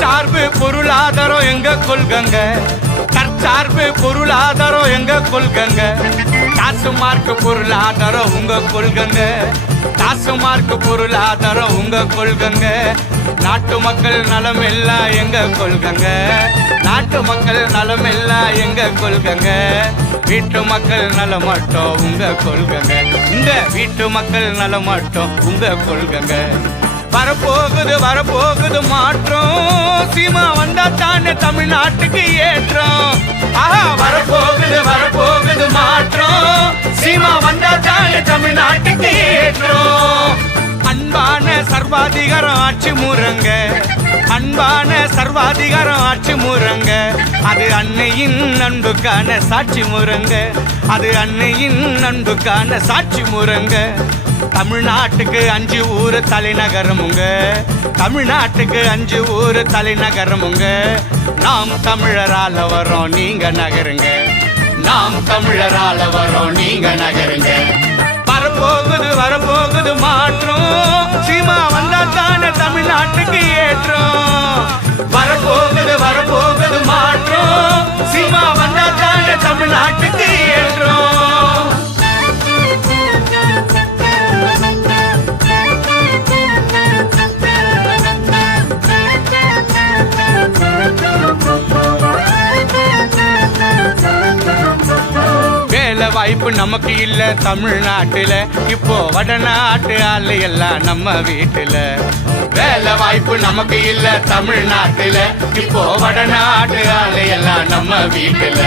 தற்சார்பு பொருளாதாரம் எங்க கொள்கங்க, தற்சார்பு பொருளாதாரம் எங்க கொள்கங்க, காசு மார்க்கு பொருளாதாரம் உங்க கொள்கங்க, காசு மார்க்கு பொருளாதாரம் உங்க கொள்கங்க. நாட்டு மக்கள் நலம் எல்லாம் எங்க கொள்கங்க, நாட்டு மக்கள் நலம் எல்லாம் எங்க கொள்கங்க. வீட்டு மக்கள் நலம் மட்டும் உங்க கொள்கங்க, உங்க வீட்டு மக்கள் நலம் மட்டும் உங்க கொள்கங்க. வரப்போகுது வரப்போகுது மாற்றம், சீமா வந்தா தானே தமிழ்நாட்டுக்கு ஏற்றம். ஆஹா, வரப்போகுது வரப்போகுது மாற்றம், சீமா வந்தா தானே தமிழ்நாட்டுக்கு ஏற்றம். அன்பான சர்வாதிகாரம் ஆட்சி முறங்க, அன்பான சர்வாதிகாரம் ஆட்சி முறங்க, அது அன்னையின் அன்புக்கான சாட்சி முறங்க, அது அன்னையின் அன்புக்கான சாட்சி முறங்க. தமிழ்நாட்டுக்கு 5 ஊர் தலைநகரமுங்க, தமிழ்நாட்டுக்கு 5 ஊர் தலைநகரமுங்க. நாம் தமிழரால வரோம் நீங்க நகருங்க, நாம் தமிழரால வரோம் நீங்க நகருங்க. வரப்போகுது வரப்போகுது மாற்றம், சீமா வந்தா தானே தமிழ்நாட்டுக்கு ஏற்றம். வரப்போகுது வரப்போகுது மாற்றம், சீமா வந்தா தானே தமிழ்நாட்டுக்கு ஏற்றம். வாய்ப்பு நமக்கு இல்ல தமிழ்நாட்டுல, இப்போ வடநாட்டு ஆளு எல்லாம் நம்ம வீட்டுல. வேலை வாய்ப்பு நமக்கு இல்ல தமிழ்நாட்டுல, இப்போ வடநாட்டு ஆளு எல்லாம் நம்ம வீட்டுல.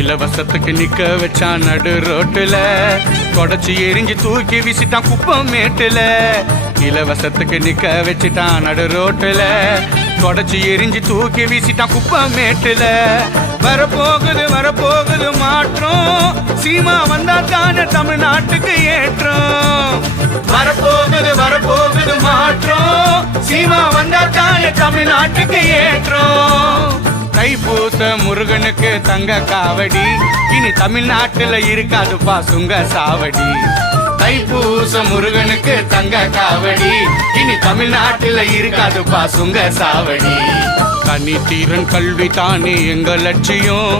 இலவசத்துக்கு நிக்க வச்சான் நடு ரோட்டுல, தொடச்சி எரிஞ்சு தூக்கி வீசிட்டான் குப்பம் மேட்டுல. இலவசத்துக்கு நிக்க வச்சுட்டான் நடு ரோட்டுல, தொடச்சி எரிஞ்சு தூக்கி வீசிட்டான் குப்பம் மேட்டுல. வரப்போகுது வரப்போகுது மாற்றம், சீமா வந்தா தானே தமிழ்நாட்டுக்கு ஏற்றம். வரப்போகுது வரப்போகுது மாற்றம், சீமா வந்தா தானே தமிழ்நாட்டுக்கு ஏற்றம். தைப்பூச முருகனுக்கு தங்க காவடி, இனி தமிழ்நாட்டுல இருக்காது பாசுங்க சாவடி. தைப்பூச முருகனுக்கு தங்க காவடி, இனி தமிழ்நாட்டுல இருக்காது பாசுங்க சாவடி. தனித்திறன் கல்வி தானே எங்க லட்சியம்,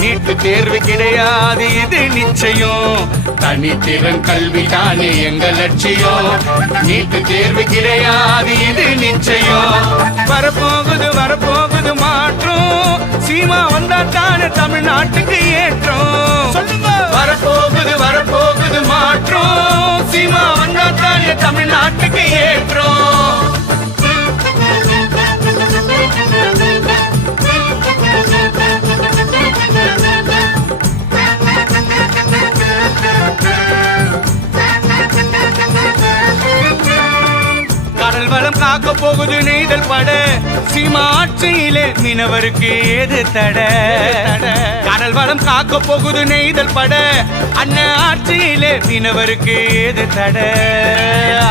நீட்டு தேர்வு கிடையாது இது நிச்சயம். தனித்திறன் கல்வி தானே எங்க லட்சியம், நீட்டு தேர்வு கிடையாது இது நிச்சயம். வரப்போகுது வரப்போகுது மாற்றம், சீமா வந்தா தானே தமிழ்நாட்டுக்கு ஏற்றம். வரப்போகுது வரப்போகுது மாற்றம், சீமா வந்தா தானே தமிழ்நாட்டுக்கு ஏற்றம். கடல் வளம் காக்க போகுது நெய்தல் பட, சீமா ஆட்சியிலே மீனவருக்கு ஏது தட. கடல் வளம் காக்க போகுது நெய்தல் பட, அண்ணன் ஆட்சியிலே மீனவருக்கு ஏது தட.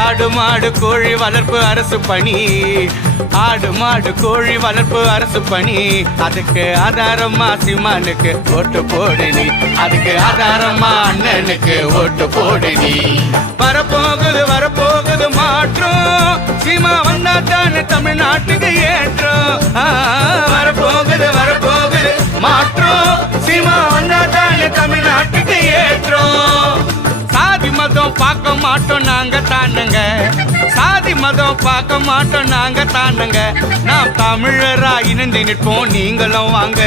ஆடு மாடு கோழி வளர்ப்பு அரசு பணி, ஆடு மாடு கோழி வளர்ப்பு அரசு பணி. அதுக்கு ஆதாரமா சீமானுக்கு ஓட்டு போடு நீ, அதுக்கு ஆதாரமா அண்ணனுக்கு ஓட்டு போடு நீ. வரப்போகுது வரப்போகுது மாற்றம், சீமா வந்தா தானே தமிழ்நாட்டுக்கு ஏற்றம். வரப்போகுது வரப்போகுது மாற்றம், சீமா வந்தா தானே தமிழ்நாட்டுக்கு ஏற்றம். சாதி மதம் பார்க்க மாட்டோம் நாங்க தானுங்க, சாதி மதம் பார்க்க மாட்டோம் நாங்க தானுங்க. நாம் தமிழரா இணைந்து நிற்போம் நீங்களும் வாங்க,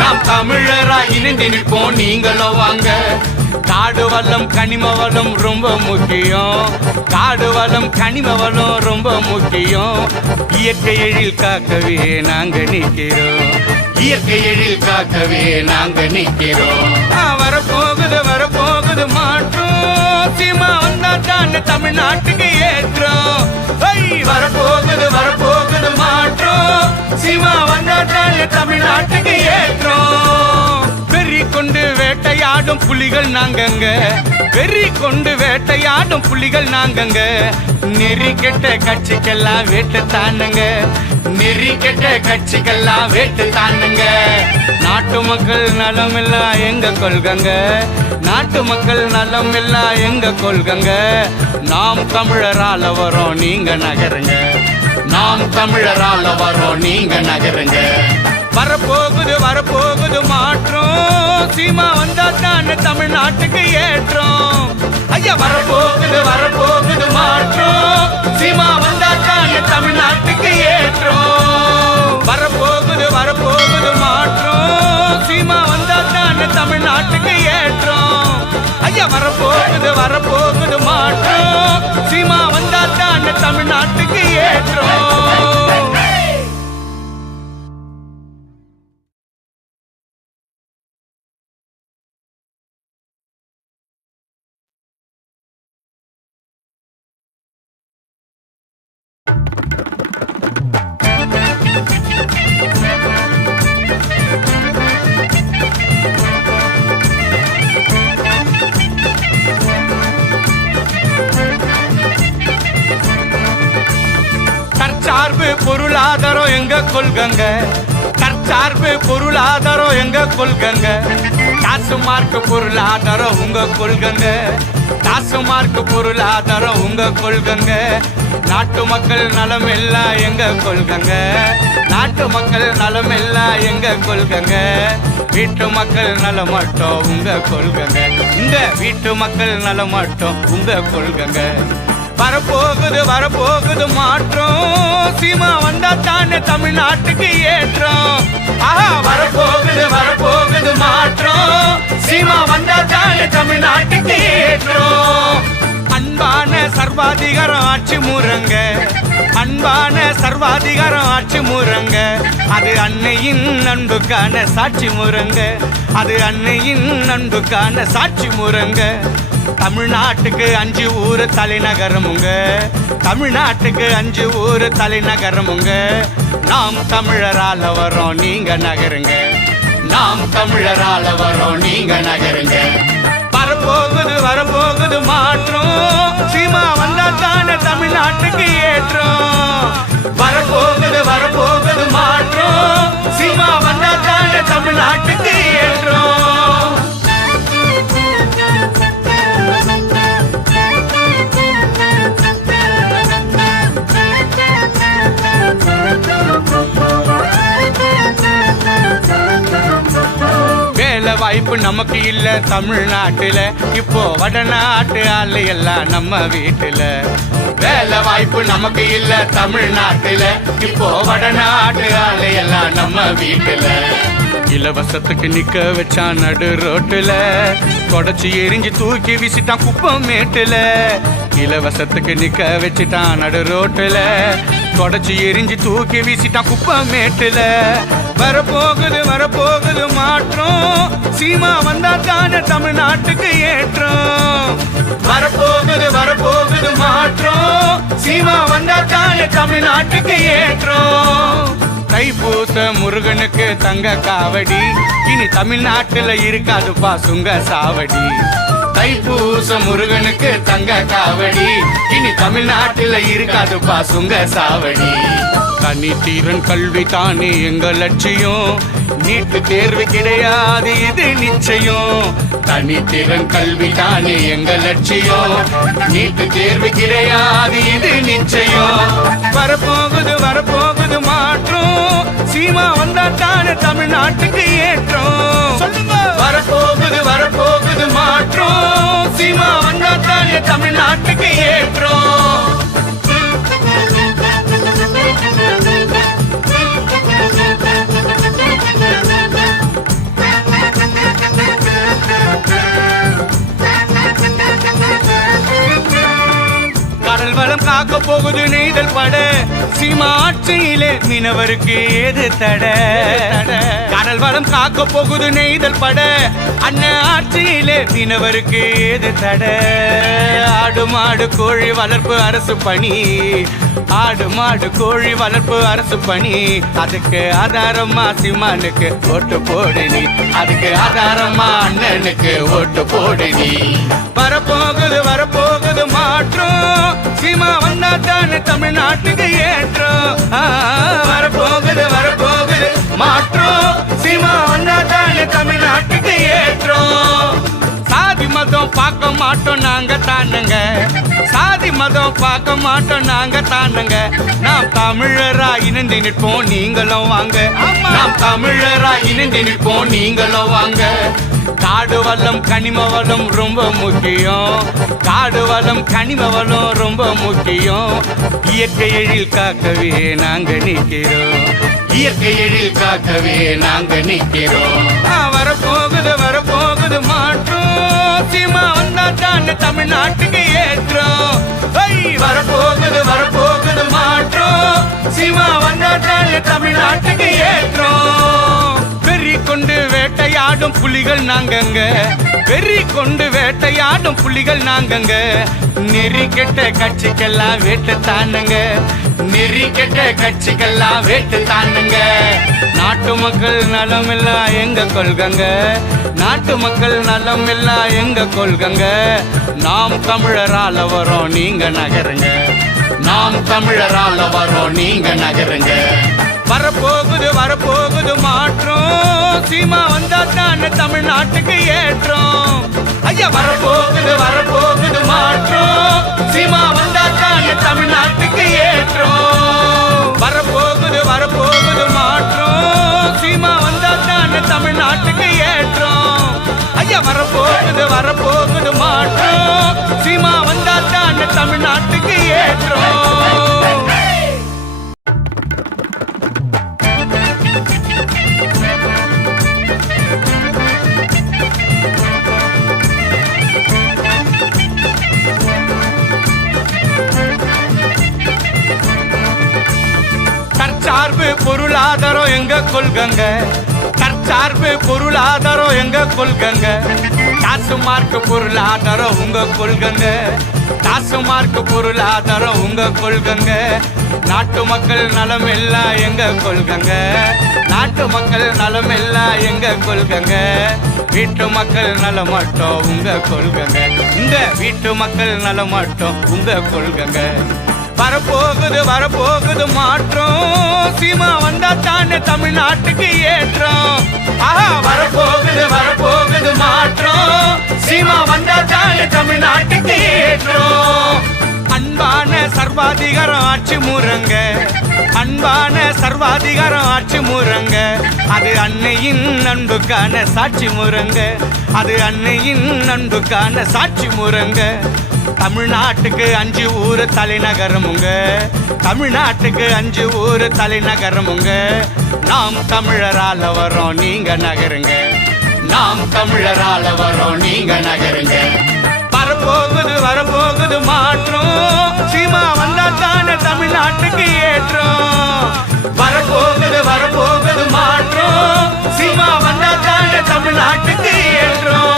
நாம் தமிழரா இணைந்து நிற்போம் நீங்களும் வாங்க. காடு வளம் கனிம வளம் ரொம்ப முக்கியம், காடு வளம் கனிம வளம் ரொம்ப முக்கியம். இயற்கை எழில் காக்கவே நாங்க நிற்கிறோம், இயற்கை எழில் காக்கவே நாங்க நிற்கிறோம். வரப்போகுது வரப்போகுது மாற்றம், சீமா வந்தா தானே தமிழ்நாட்டுக்கு ஏற்றம். வரப்போகுது வரப்போகுது மாற்றம், சீமா வந்தா தானே தமிழ்நாட்டுக்கு ஏற்றம். வெறி கொண்டு வேட்டையாடும் புலிகள் நாங்கங்க, வெறி கொண்டு வேட்டையாடும் புலிகள் நாங்கங்க. நெறி கெட்ட கட்சிக்கெல்லாம் வேட்டு தானுங்க, நெறி கெட்ட கட்சிக்கெல்லாம் வேட்டு தானுங்க. நாட்டு மக்கள் நலம் எல்லாம் எங்க கொள்கங்க, நாட்டு மக்கள் நலம் எல்லாம் எங்க கொள்கங்க. நாம் தமிழரால வரோம் நீங்க நகருங்க, நாம் தமிழரால வரோம், நீங்க நகருங்க. வரப்போகுது மாற்றம், சீமா வந்தா தானே தமிழ்நாட்டுக்கு ஏற்றம். ஐயா வரப்போகுது மாற்றம், சீமா வந்தா தானே தமிழ்நாட்டுக்கு ஏற்றம். வரப்போகுது மாற்றம், சீமா வந்தா தானே தமிழ்நாட்டுக்கு ஏற்றம். ஐயா வரப்போகுது மாற்றம், சீமா வந்தா தானே தமிழ்நாட்டுக்கு ஏற்றம். தற்சார்பு பொருளாதாரம் எங்க கொள்கங்க, தற்சார்பு பொருளாதாரம் எங்க கொள்கங்க. காசு மார்க்கு பொருளாதாரம் உங்க கொள்கங்க, காசு மார்க்கு பொருளாதாரம் உங்க கொள்கங்க. நாட்டு மக்கள் நலம் எல்லாம் எங்க கொள்கங்க, நாட்டு மக்கள் நலம் எல்லாம் எங்க கொள்கங்க. வீட்டு மக்கள் நலம் மட்டும் உங்க கொள்கங்க, இந்த வீட்டு மக்கள் நலம் மட்டும் உங்க கொள்கங்க. வரப்போகுது மாற்றம், சீமா வந்தா தானே தமிழ்நாட்டுக்கு ஏற்றம். ஆஹா வரப்போகுது மாற்றம், சீமா வந்தா தானே தமிழ்நாட்டுக்கு ஏற்றம். அன்பான சர்வாதிகாரம் ஆட்சி முறங்க, அன்பான சர்வாதிகாரம் ஆட்சி முறங்க. அது அன்னையின் அன்புக்கான சாட்சி முறங்க, அது அன்னையின் அன்புக்கான சாட்சி முறங்க. தமிழ்நாட்டுக்கு 5 ஊர் தலைநகரமுங்க, தமிழ்நாட்டுக்கு 5 ஊர் தலைநகரமுங்க. நாம் தமிழரால வரோம், நீங்க நகருங்க. நாம் தமிழரால வரோம், நீங்க நகருங்க. வரப்போகுது மாற்றம், சீமா வந்தா தானே தமிழ்நாட்டுக்கு ஏற்றம். வரப்போகுது மாற்றம், சீமா வந்தா தானே தமிழ்நாட்டுக்கு ஏற்றம். வேலை வாய்ப்பு நமக்கு இல்ல தமிழ்நாட்டுல, இப்போ வடநாட்டு ஆளு எல்லாம் நம்ம வீட்டுல. வேலை வாய்ப்பு நமக்கு இல்ல தமிழ்நாட்டுல, இப்போ வடநாட்டு ஆளு எல்லாம் நம்ம வீட்டுல. இலவசத்துக்கு நிக்க வச்சான் நடு ரோட்டுல, தொடச்சி எரிஞ்சு தூக்கி வீசிட்டான் குப்பம் மேட்டுல. இலவசத்துக்கு நிக்க வச்சுட்டான் நடு ரோட்டுல, தொடச்சி எரிஞ்சு தூக்கி வீசிட்டான் குப்பம் மேட்டுல. வரப்போகுது மாற்றம், சீமா வந்தா தானே தமிழ்நாட்டுக்கு ஏற்றம். வரப்போகுது மாற்றம், சீமா வந்தா தானே தமிழ்நாட்டுக்கு ஏற்றம். தைப்பூச முருகனுக்கு தங்க காவடி, இனி தமிழ்நாட்டுல இருக்காதுப்பா சுங்க சாவடி. தைப்பூச முருகனுக்கு தங்க காவடி, இனி தமிழ்நாட்டுல இருக்காதுப்பா சுங்க சாவடி. தனித்திறன் கல்வி தானே எங்க லட்சியம், நீட்டு தேர்வு கிடையாது இது நிச்சயம். தனித்திறன் கல்வி தானே எங்க லட்சியம், நீட்டு தேர்வு கிடையாது இது நிச்சயம். வரப்போகுது மாற்றம், சீமா வந்தா தானே தமிழ்நாட்டுக்கு ஏற்றம். வரப்போகுது மாற்றம், சீமா வந்தா தானே தமிழ்நாட்டுக்கு ஏற்றம். கடல் வளம் காக்க போகுது நெய்தல் பட, சீமா ஆட்சியிலே மீனவருக்கு ஏது தட. கடல் வளம் காக்க போகுது நெய்தல் பட, அண்ணன் ஆட்சியிலே மீனவருக்கு ஏது தட. ஆடு மாடு கோழி வளர்ப்பு அரசு பணி, ஆடு மாடு கோழி வளர்ப்பு அரசு பணி. அதுக்கு ஆதாரமா சீமானுக்கு ஓட்டு போடு நீ, அதுக்கு ஆதாரமா அண்ணனுக்கு ஓட்டு போடு நீ. வரப்போகுது மாற்றம், சீமா வந்தா தானே தமிழ்நாட்டுக்கு ஏற்றம். வரப்போகுது மாற்றம், சீமா வந்தா தானே தமிழ்நாட்டுக்கு ஏற்றம். சாதி மத மதம் பார்க்க மாட்டோம் நாங்க தானுங்க, சாதி மதம் பார்க்க மாட்டோம் நாங்க தானுங்க. நாம் தமிழரா இணைந்து நிற்போம் நீங்களும் வாங்க, நாம் தமிழரா இணைந்து நிற்போம் நீங்களும் வாங்க. காடு வளம் கனிம வளம் ரொம்ப முக்கியம், காடு வளம் கனிம வளம் ரொம்ப முக்கியம். இயற்கை எழில் காக்கவே நாங்க நிற்கிறோம், இயற்கை எழில் காக்கவே நாங்க நிற்கிறோம். வரப்போகுது மாற்றம், சீமா வந்தா தானே தமிழ்நாட்டுக்கு ஏற்றம். வரப்போகுது மாற்றம், சீமா வந்தா தானே தமிழ்நாட்டுக்கு ஏற்றம். வெறி கொண்டு வேட்டையாடும் புலிகள் நாங்கங்க, வெறி கொண்டு வேட்டையாடும் புலிகள் நாங்கங்க. நெறி கெட்ட கட்சிக்கெல்லாம் வேட்டு தானுங்க, நெறி கெட்ட கட்சிக்கெல்லாம் வேட்டு தானுங்க. நாட்டு மக்கள் நலம் எல்லாம் எங்க கொள்கங்க, நாட்டு மக்கள் நலம் எல்லாம் எங்க கொள்கங்க. நாம் தமிழரால வரோம் நீங்க நகருங்க, நாம் தமிழரால வரோம் நீங்க நகருங்க. வரப்போகுது மாற்றம், சீமா வந்தா தானே தமிழ்நாட்டுக்கு ஏற்றம். ஐயா வரப்போகுது மாற்றம், சீமா வந்தா தானே தமிழ்நாட்டுக்கு ஏற்றம். வரப்போகுது மாற்றம், சீமா வந்தா தானே தமிழ்நாட்டுக்கு ஏற்றம். ஐயா வரப்போகுது மாற்றம், சீமா வந்தா தானே தமிழ்நாட்டுக்கு ஏற்றம். தற்சார்பு பொருளாதாரம் எங்க கொள்கங்க, தற்சார்பு பொருளாதாரம் எங்க கொள்கங்க. காசு மார்க்கு பொருளாதாரம் உங்க கொள்கங்க, காசு மார்க்கு பொருளாதாரம் உங்க கொள்கங்க. நாட்டு மக்கள் நலம் எல்லாம் எங்க கொள்கங்க, நாட்டு மக்கள் நலம் எல்லாம் எங்க கொள்கங்க. வீட்டு மக்கள் நலம் மட்டும் உங்க கொள்கங்க, இந்த வீட்டு மக்கள் நலம் மட்டும் உங்க கொள்கங்க. வரப்போகுது மாற்றம், சீமா வந்தா தானே தமிழ்நாட்டுக்கு ஏற்றம். ஆஹா வரப்போகுது மாற்றம், சீமா வந்தா தானே தமிழ்நாட்டுக்கு ஏற்றம். அன்பான சர்வாதிகாரம் ஆட்சி முறங்க, அன்பான சர்வாதிகாரம் ஆட்சி முறங்க. அது அன்னையின் அன்புக்கான சாட்சி முறங்க, அது அன்னையின் அன்புக்கான சாட்சி முறங்க. தமிழ்நாட்டுக்கு 5 ஊர் தலைநகரமுங்க, தமிழ்நாட்டுக்கு 5 ஊர் தலைநகரமுங்க. நாம் தமிழரால வரோம் நீங்க நகருங்க, நாம் தமிழரால வரோம் நீங்க நகருங்க. வரப்போகுது மாற்றம், சீமா வந்தா தானே தமிழ்நாட்டுக்கு ஏற்றம். வரப்போகுது மாற்றம், சீமா வந்தா தானே தமிழ்நாட்டுக்கு ஏற்றம்.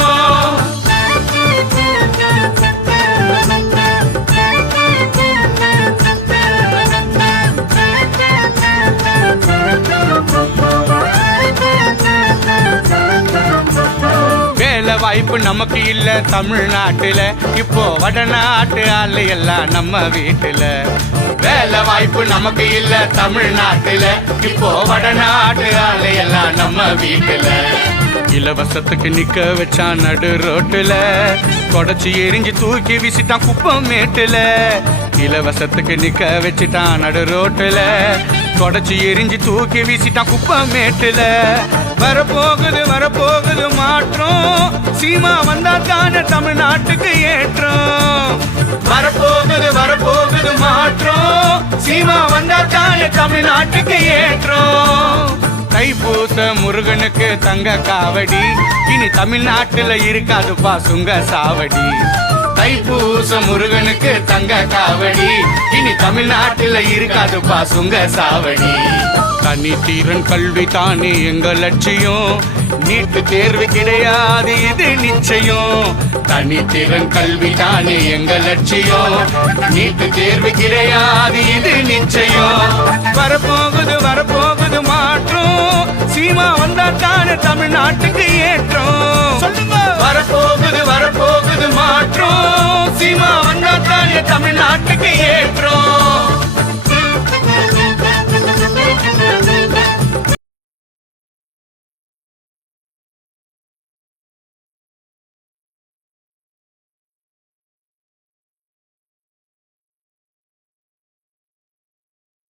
வாய்ப்பு நமக்கு இல்ல தமிழ்நாட்டுல, இப்போ வடநாட்டு ஆளு எல்லாம் நம்ம வீட்டுல. வேலை வாய்ப்பு நமக்கு இல்ல தமிழ்நாட்டுல, இப்போ வடநாட்டு ஆளு எல்லாம் நம்ம வீட்டுல. இலவசத்துக்கு நிக்க வச்சான் நடு ரோட்டுல, தொடச்சி எரிஞ்சு தூக்கி வீசிட்டான் குப்பம் மேட்டுல. இலவசத்துக்கு நிக்க வச்சுட்டான் நடு ரோட்டுல, தொடச்சி எரிஞ்சு தூக்கி வீசிட்டான் குப்பம் மேட்டுல. வரப்போகுது மாற்றம், சீமா வந்தா தானே தமிழ்நாட்டுக்கு ஏற்றம். வரப்போகுது மாற்றம், சீமா வந்தா தானே தமிழ்நாட்டுக்கு ஏற்றம். தைப்பூச முருகனுக்கு தங்க காவடி, இனி தமிழ்நாட்டுல இருக்காதுப்பா சுங்க சாவடி. தைப்பூச முருகனுக்கு தங்க காவடி, இனி தமிழ்நாட்டுல இருக்காதுப்பா சுங்க சாவடி. தனித்திறன் கல்வி தானே எங்க லட்சியம், நீட்டு தேர்வு கிடையாது இது நிச்சயம். தனித்திறன் கல்வி தானே எங்க லட்சியம், நீட்டு தேர்வு கிடையாது இது நிச்சயம். வரப்போகுது மாற்றம், சீமா வந்தா தானே தமிழ்நாட்டுக்கு ஏற்றம். சொல்லுங்க. வரப்போகுது மாற்றம், சீமா வந்தா தானே தமிழ்நாட்டுக்கு ஏற்றம்.